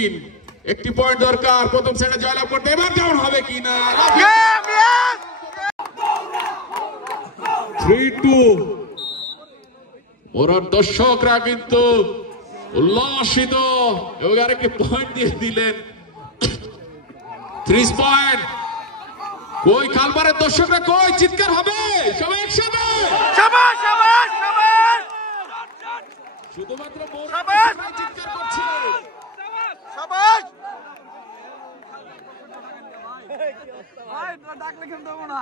14 একটি পয়েন্ট দরকার প্রথম সেটে জয়লাভ করতে এবার ডাউন হবে কিনা 3-2 ওরা দর্শকরা কিন্তু উল্লাসিত এবং আরেকটি পয়েন্ট দিয়ে দিলেন 3 পয়েন্ট কই কালবারের দর্শকরা কই চিৎকার হবে সবাই একসাথে শাবাশ শাবাশ শাবাশ শুধুমাত্র শাবাশ চিৎকার করছে শাবাশ ভাই ডাকলে কেন দেব না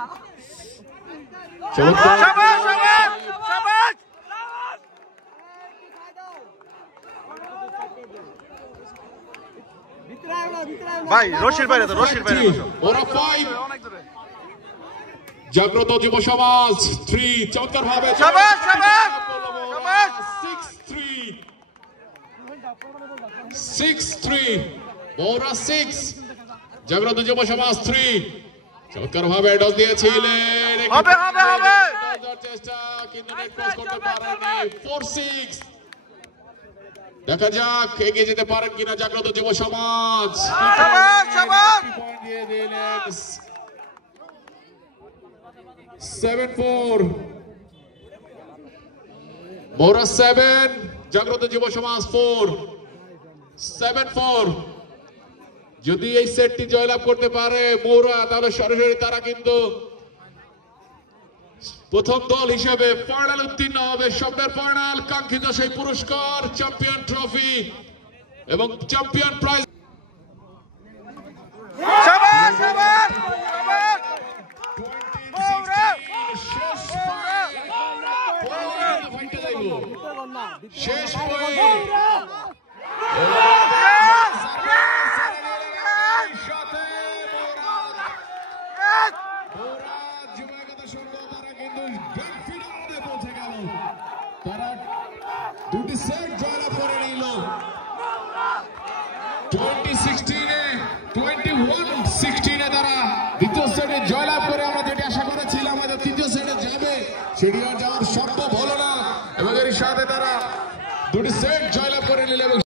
শাবাশ শাবাশ শাবাশ ভাই রশির বাইরে তো রশির বাইরে ওরা 5 অনেক দূরে জাগ্রত যুব সমাজ 3 চমৎকার ভাবে শাবাশ শাবাশ শাবাশ 6-3 ওরা 6 জাগ্রত যুব সমাজ 3 চমৎকার ভাবে ডস দিয়েছিলেন হবে হবে হবে চেষ্টা কিন্তু নেট ক্রস করতে পারেনি 4-6 দেখা যাক এগিয়ে যেতে পারেন কিনা জাগ্রত যুব সমাজ শাবাশ শাবাশ পয়েন্ট দিয়ে দিলেন 7-4 মোরা 7 জাগ্রত যুব সমাজ 4 7-4 যদি এই সেটটি জয়লাভ করতে পারে মোরা তাহলে সরাসরি তারা কিন্তু প্রথম দল হিসেবে ফাইনাল উত্তীর্ণ হবে স্বপ্নের ফাইনাল কাঙ্ক্ষিত সেই পুরস্কার চ্যাম্পিয়ন ট্রফি এবং চ্যাম্পিয়ন প্রাইজ শাবাশ শাবাশ শাবাশ শেষ তারা দুটি সেট জয়লাভ করে নিল 21-16 তারা দ্বিতীয় সেটে জয়লাভ করে আমরা যেটি আশা করেছিলাম আমাদের তৃতীয় সেটে যাবে সেটি